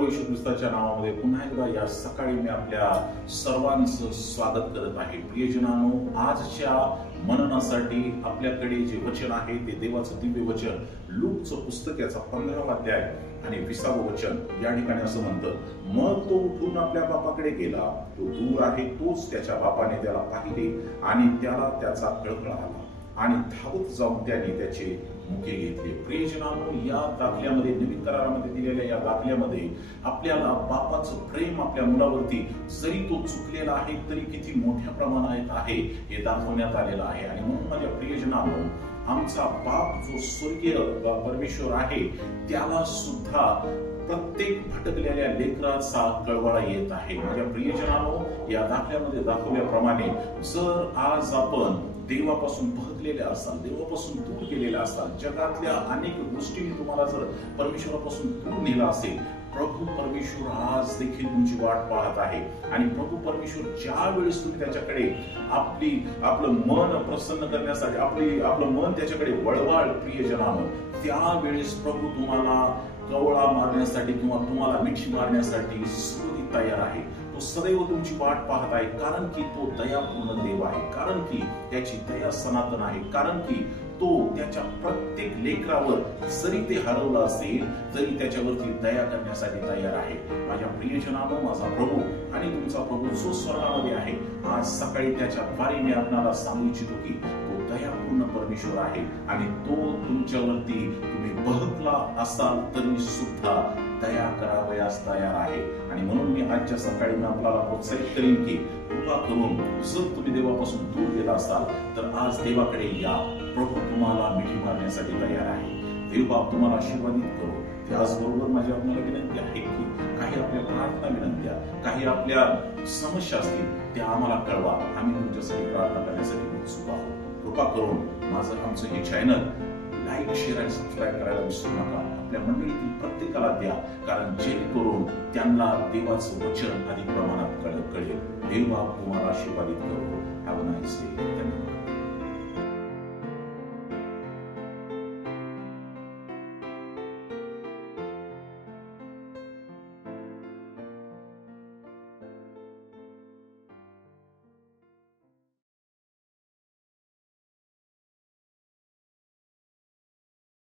प्रभू येशू ख्रिस्ताच्या नावामध्ये पुन्हा एकदा या सकाळी मी आपल्या सर्वांचं स्वागत करत आहे। प्रियजनांनो, आजच्या मननासाठी आपल्याकडे जे वचन आहे ते देवाचं दिव्य वचन लूकचं पुस्तक याचा 15वा अध्याय आणि 20वे वचन। या ठिकाणी असं म्हणतं, मग तो उठून आपल्या बापाकडे गेला, तो दूर आहे तोच त्याच्या बापाने त्याला पाहिले आणि त्याला त्याचा कळकळा आला आणि धावत जाऊन त्याने त्याचे मुके घेतले। प्रियजनांनो, या दाखल्यामध्ये नवीन करारामध्ये दिलेल्या या दाखल्यामध्ये आपल्याला बापाचं प्रेम आपल्या मुलावरती जरी तो चुकलेला आहे तरी किती मोठ्या प्रमाणात आहे हे दाखवण्यात आलेलं आहे। आणि म्हणून माझ्या प्रियजनांनो, आमचा बाप जो स्वर्गीय परमेश्वर आहे त्याला सुद्धा प्रत्येक भटकलेल्या लेकराचा कळवळा येत आहे। माझ्या प्रियजनांनो, या दाखल्यामध्ये दाखवल्याप्रमाणे जर आज आपण देवापासून भटकलेले असाल, देवापासून दूर गेलेले असाल, जगातल्या अनेक गोष्टींनी तुम्हाला जर परमेश्वरापासून दूर नेला असेल, प्रभू परमेश्वर आज देखील तुमची वाट पाहत आहे। आणि प्रभू परमेश्वर ज्या वेळेस तुम्ही त्याच्याकडे आपलं मन प्रसन्न करण्यासाठी आपलं मन त्याच्याकडे वळवाल प्रियजनांनो, त्यावेळेस प्रभू तुम्हाला कवळा मारण्यासाठी किंवा तुम्हाला मिठी मारण्यासाठी सदैव तयार आहे। तो सदैव तुमची वाट पाहत आहे, कारण की तो दयापूर्ण देव आहे, कारण की त्याची दया सनातन आहे, कारण की तो त्याच्या प्रत्येक लेकरावर जरी ते हरवलं असेल तरी त्याच्यावरती दया करण्यासाठी तयार आहे। माझ्या प्रियजनांनो, माझा प्रभू आणि तुमचा प्रभू जो स्वर्गामध्ये आहे, आज सकाळी त्याच्या द्वारे मी आपल्याला सांगू इच्छितो की तो दयापूर्ण परमेश्वर आहे आणि तो तुमच्यावरती तुम्ही बहकला असाल तरी सुद्धा दया करावयास तयार आहे। आणि म्हणून मी आजच्या सकाळी मी आपल्याला प्रोत्साहित करीन की कृपा करून जर तुम्ही देवापासून दूर गेला असाल तर आज देवाकडे या, प्रभू तुम्हाला मिठी मारण्यासाठी तयार आहे। देव बाप तुम्हाला आशीर्वादित करो। त्याचबरोबर माझी आपल्याला विनंती आहे की काही आपल्या प्रार्थना विनंत्या, काही आपल्या समस्या असतील त्या आम्हाला कळवा, आम्ही तुमच्यासाठी प्रार्थना करण्यासाठी उत्सुक आहोत। कृपा करून आमचं हे चॅनल लाईक, शेअर आणि सबस्क्राईब करायला विसरू नका। आपल्या मंडळीतील प्रत्येकाला द्या, कारण जेणेकरून त्यांना देवाचं वचन अधिक प्रमाणात कळेल। देव बाप तुम्हाला आशीर्वादित करो। Have a nice day. धन्यवाद।